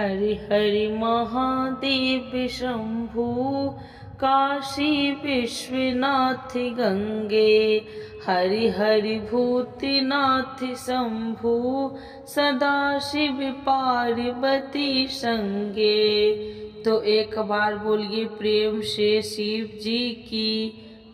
हरि हरि महादेव शंभु काशी विश्वनाथ गंगे, हरि हरि भूतनाथ शंभु सदाशिव पार्वती संगे। तो एक बार बोलिए प्रेम से शिव जी की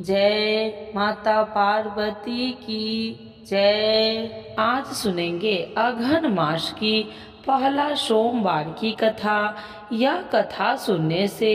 जय, माता पार्वती की जय। आज सुनेंगे अघन मास की पहला सोमवार की कथा। यह कथा सुनने से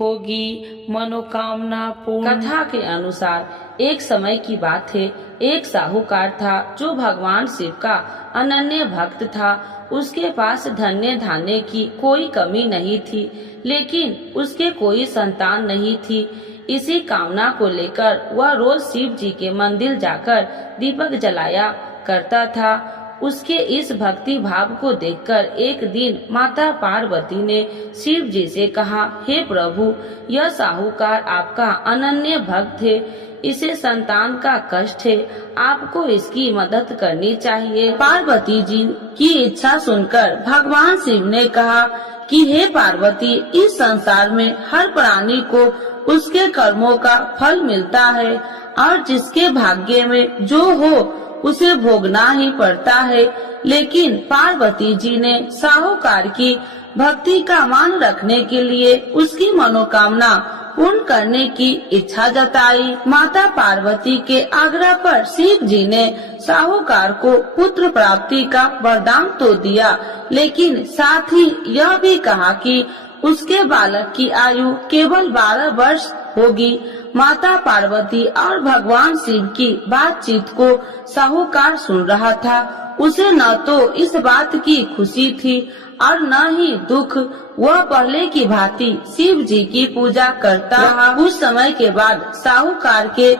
होगी मनोकामना पूर्ण। कथा के अनुसार एक समय की बात है, एक साहूकार था जो भगवान शिव का अनन्य भक्त था। उसके पास धन्य धान्य की कोई कमी नहीं थी, लेकिन उसके कोई संतान नहीं थी। इसी कामना को लेकर वह रोज शिव जी के मंदिर जाकर दीपक जलाया करता था। उसके इस भक्ति भाव को देखकर एक दिन माता पार्वती ने शिव जी से कहा, हे प्रभु, यह साहूकार आपका अनन्य भक्त है, इसे संतान का कष्ट है, आपको इसकी मदद करनी चाहिए। पार्वती जी की इच्छा सुनकर भगवान शिव ने कहा कि हे पार्वती, इस संसार में हर प्राणी को उसके कर्मों का फल मिलता है और जिसके भाग्य में जो हो उसे भोगना ही पड़ता है। लेकिन पार्वती जी ने साहूकार की भक्ति का मान रखने के लिए उसकी मनोकामना पूर्ण करने की इच्छा जताई। माता पार्वती के आग्रह पर शिव जी ने साहूकार को पुत्र प्राप्ति का वरदान तो दिया, लेकिन साथ ही यह भी कहा कि उसके बालक की आयु केवल 12 वर्ष होगी। माता पार्वती और भगवान शिव की बातचीत को साहूकार सुन रहा था। उसे न तो इस बात की खुशी थी और न ही दुख। वह पहले की भांति शिव जी की पूजा करता रहा। कुछ समय के बाद साहूकार के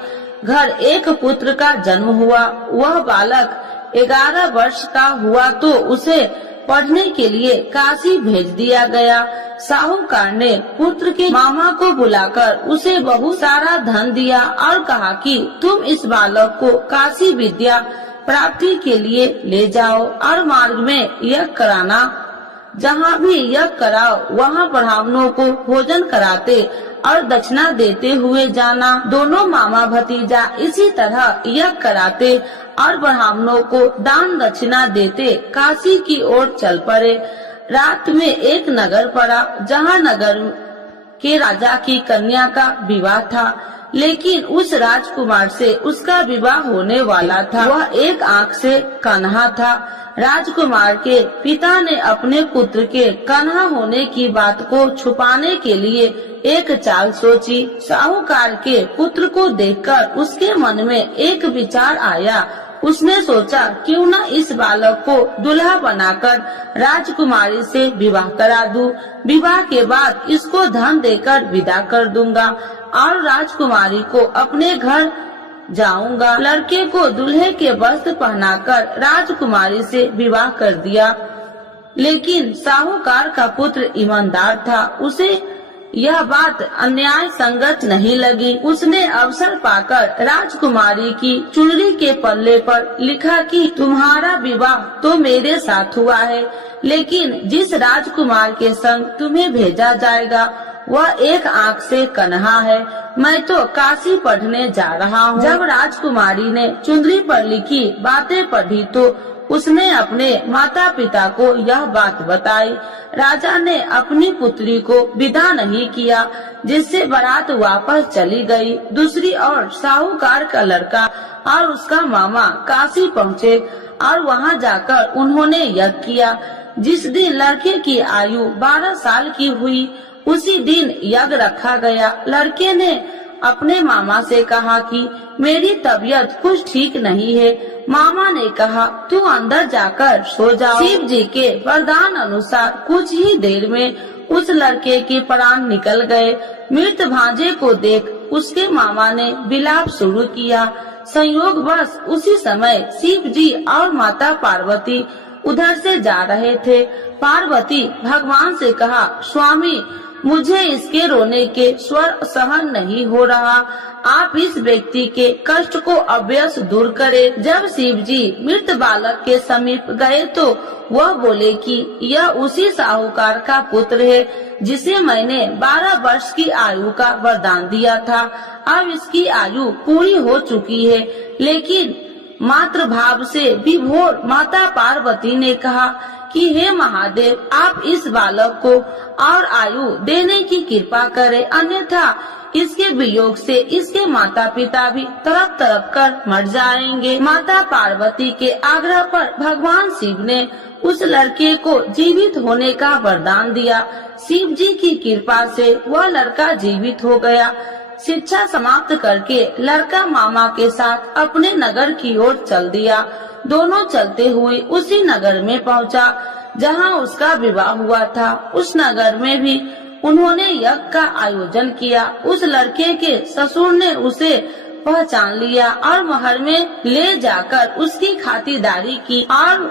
घर एक पुत्र का जन्म हुआ। वह बालक 11 वर्ष का हुआ तो उसे पढ़ने के लिए काशी भेज दिया गया। साहूकार ने पुत्र के मामा को बुलाकर उसे बहुत सारा धन दिया और कहा कि तुम इस बालक को काशी विद्या प्राप्ति के लिए ले जाओ और मार्ग में यज्ञ कराना। जहाँ भी यज्ञ कराओ वहाँ ब्राह्मणों को भोजन कराते और दक्षिणा देते हुए जाना। दोनों मामा भतीजा इसी तरह यज्ञ कराते और ब्राह्मणों को दान दक्षिणा देते काशी की ओर चल पड़े। रात में एक नगर पड़ा जहाँ नगर के राजा की कन्या का विवाह था, लेकिन उस राजकुमार से उसका विवाह होने वाला था। वह एक आँख से कन्हा था। राजकुमार के पिता ने अपने पुत्र के कन्हा होने की बात को छुपाने के लिए एक चाल सोची। साहूकार के पुत्र को देखकर उसके मन में एक विचार आया। उसने सोचा, क्यों न इस बालक को दुल्हा बनाकर राजकुमारी से विवाह करा दूं। विवाह के बाद इसको धन देकर विदा कर दूंगा और राजकुमारी को अपने घर जाऊंगा। लड़के को दूल्हे के वस्त्र पहनाकर राजकुमारी से विवाह कर दिया। लेकिन साहूकार का पुत्र ईमानदार था। उसे यह बात अन्याय संगत नहीं लगी। उसने अवसर पाकर राजकुमारी की चुनरी के पल्ले पर लिखा कि तुम्हारा विवाह तो मेरे साथ हुआ है, लेकिन जिस राजकुमार के संग तुम्हें भेजा जाएगा वह एक आँख से कन्हा है। मैं तो काशी पढ़ने जा रहा हूँ। जब राजकुमारी ने चुनरी पर लिखी बातें पढ़ी तो उसने अपने माता पिता को यह बात बताई। राजा ने अपनी पुत्री को विदा नहीं किया, जिससे बारात वापस चली गई। दूसरी ओर साहूकार का लड़का और उसका मामा काशी पहुँचे और वहाँ जाकर उन्होंने यज्ञ किया। जिस दिन लड़के की आयु 12 साल की हुई उसी दिन यज्ञ रखा गया। लड़के ने अपने मामा से कहा कि मेरी तबीयत कुछ ठीक नहीं है। मामा ने कहा, तू अंदर जाकर सो जाओ। शिव जी के वरदान अनुसार कुछ ही देर में उस लड़के के प्राण निकल गए। मृत भांजे को देख उसके मामा ने विलाप शुरू किया। संयोगवश उसी समय शिव जी और माता पार्वती उधर से जा रहे थे। पार्वती भगवान से कहा, स्वामी, मुझे इसके रोने के स्वर सहन नहीं हो रहा। आप इस व्यक्ति के कष्ट को अवश्य दूर करें। जब शिव जी मृत बालक के समीप गए तो वह बोले कि यह उसी साहूकार का पुत्र है जिसे मैंने 12 वर्ष की आयु का वरदान दिया था। अब इसकी आयु पूरी हो चुकी है। लेकिन मातृ भाव से विभोर माता पार्वती ने कहा कि हे महादेव, आप इस बालक को और आयु देने की कृपा करें, अन्यथा इसके वियोग से इसके माता पिता भी तड़प तड़प कर मर जाएंगे। माता पार्वती के आग्रह पर भगवान शिव ने उस लड़के को जीवित होने का वरदान दिया। शिव जी की कृपा से वह लड़का जीवित हो गया। शिक्षा समाप्त करके लड़का मामा के साथ अपने नगर की ओर चल दिया। दोनों चलते हुए उसी नगर में पहुंचा जहां उसका विवाह हुआ था। उस नगर में भी उन्होंने यज्ञ का आयोजन किया। उस लड़के के ससुर ने उसे पहचान लिया और महल में ले जाकर उसकी खातिरदारी की और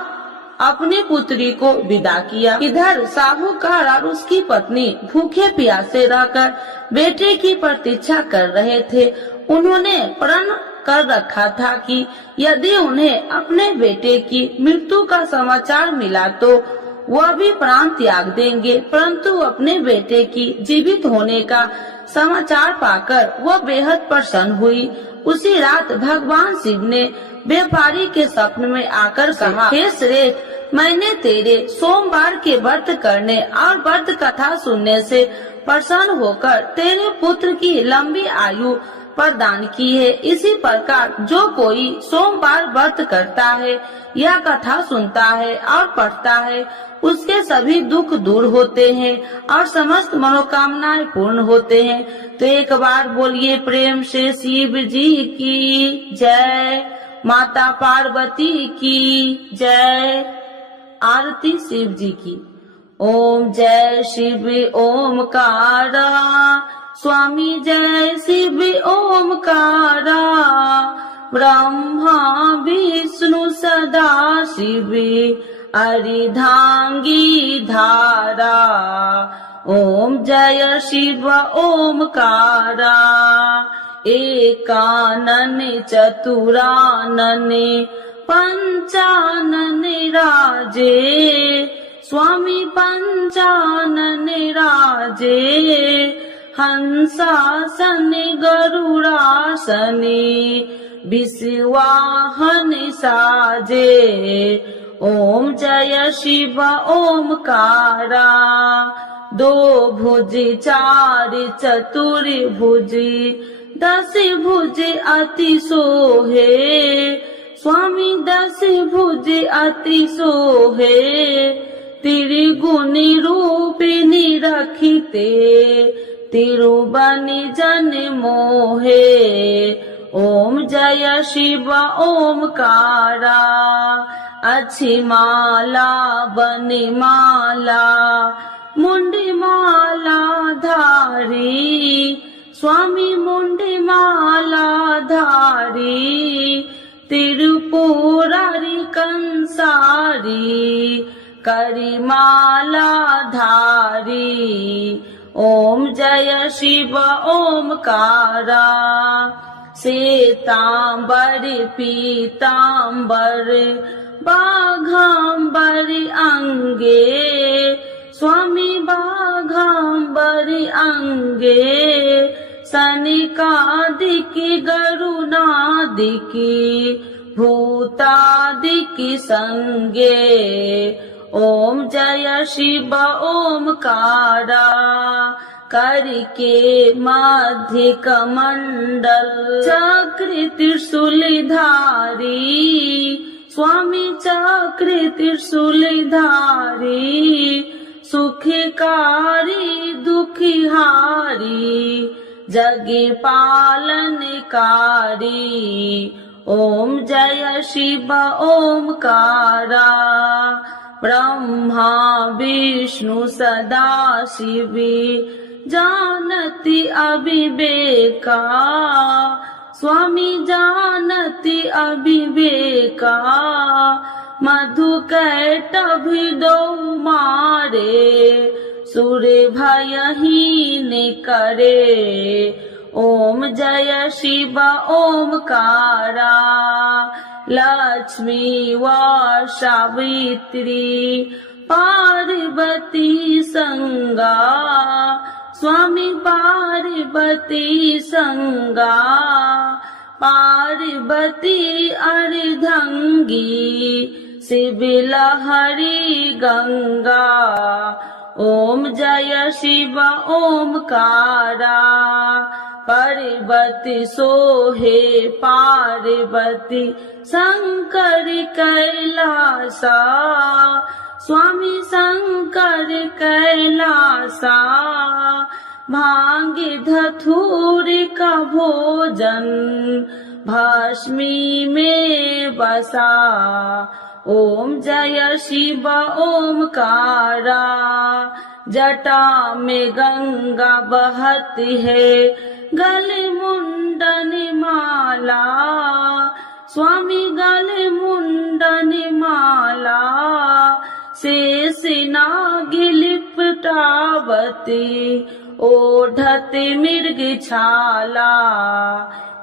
अपनी पुत्री को विदा किया। इधर साहूकार और उसकी पत्नी भूखे प्यासे रहकर बेटे की प्रतीक्षा कर रहे थे। उन्होंने प्रण कर रखा था कि यदि उन्हें अपने बेटे की मृत्यु का समाचार मिला तो वह भी प्राण त्याग देंगे, परंतु अपने बेटे की जीवित होने का समाचार पाकर वह बेहद प्रसन्न हुई। उसी रात भगवान शिव ने व्यापारी के स्वप्न में आकर कहा, हे श्रेष्ठ, मैंने तेरे सोमवार के व्रत करने और व्रत कथा सुनने से प्रसन्न होकर तेरे पुत्र की लंबी आयु प्रदान की है। इसी प्रकार जो कोई सोमवार व्रत करता है या कथा सुनता है और पढ़ता है, उसके सभी दुख दूर होते हैं और समस्त मनोकामनाएं पूर्ण होते हैं। तो एक बार बोलिए प्रेम से शिव जी की जय, माता पार्वती की जय। आरती शिव जी की। ओम जय शिव ओमकारा, स्वामी जय शिव ओमकारा, ब्रह्मा विष्णु सदा शिव अर्धांगी धारा। ओम जय शिव ओमकारा, एकानन चतुरानन पंचानन राजे, स्वामी पंचानन राजे, हंसासन गरुड़ासन विश्वाहन साजे। ओम जय शिव ओमकारा, दो भुज चार चतुर भुज, 10 भुज अति सोहे, स्वामी 10 भुज अति सोहे, त्रिगुणी रूपिणी रखिते, तिरुबनि जन मोहे। ओम जय शिव ओमकारा, अच्छी माला बनि माला, मुंडी माला धारी, स्वामी मुंडी माला धारी, तिरुपुरारी कंसारी, करी माला धारी। ओम जय शिव ओमकारा, श्वेतांबर पीतांबर बाघांबर अंगे, स्वामी बाघांबर अंगे, सनिकादिकी गरुणादिकी भूतादिकी संगे। ओम जय शिव ओमकारा, करके मध्य कमंडल चक्र त्रिशूलधारी, स्वामी चक्र त्रिशूलधारी, सुखकारी दुखिहारी, जग पालनकारी। ओम जय शिव ओमकारा, ब्रह्मा विष्णु सदा शिव जानति अविवेका, स्वामी जानति अविवेका, मधु कैटभ दो मारे, सुर भयहीन करे। ओम जय शिव ओमकारा, लक्ष्मी व सावित्री पार्वती संगा, स्वामी पार्वती संगा। पार्वती अर्धंगी, शिव लहरी गंगा। ओम जय शिव ओमकारा, पर्वती सोहे पार्वती शंकर कैलासा, स्वामी शंकर कैलासा। भांग धतूर का भोजन भस्मी में बसा। ओम जय शिव ओमकारा, जटा में गंगा बहती है, गले मुंडन माला, स्वामी गले मुंडन माला। शेष नाग लिपटावती, ओढ़ते मृग छाला।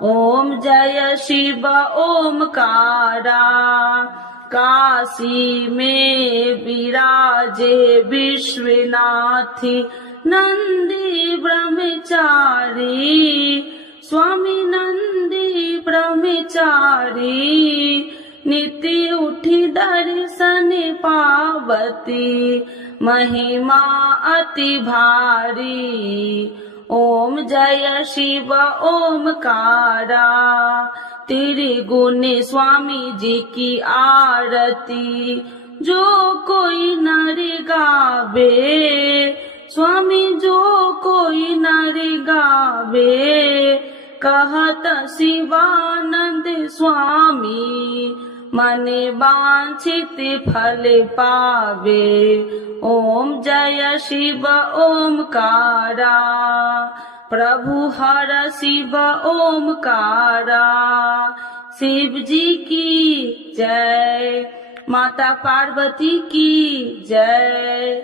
ओम जय शिव ओमकारा, काशी में विराजे विश्वनाथी नंदी ब्रह्मचारी, स्वामी नंदी ब्रह्मचारी। नित्य उठी दर्शन पावती, महिमा अति भारी। ओम जय शिव ओमकारा, त्रिगुण स्वामी जी की आरती जो कोई नर गावे, स्वामी जो कोई नर गावे। कहत शिवानंद स्वामी, मन वांछित फल पावे। ओम जय शिव ओमकारा, प्रभु हर शिव ओमकारा। शिव जी की जय, माता पार्वती की जय।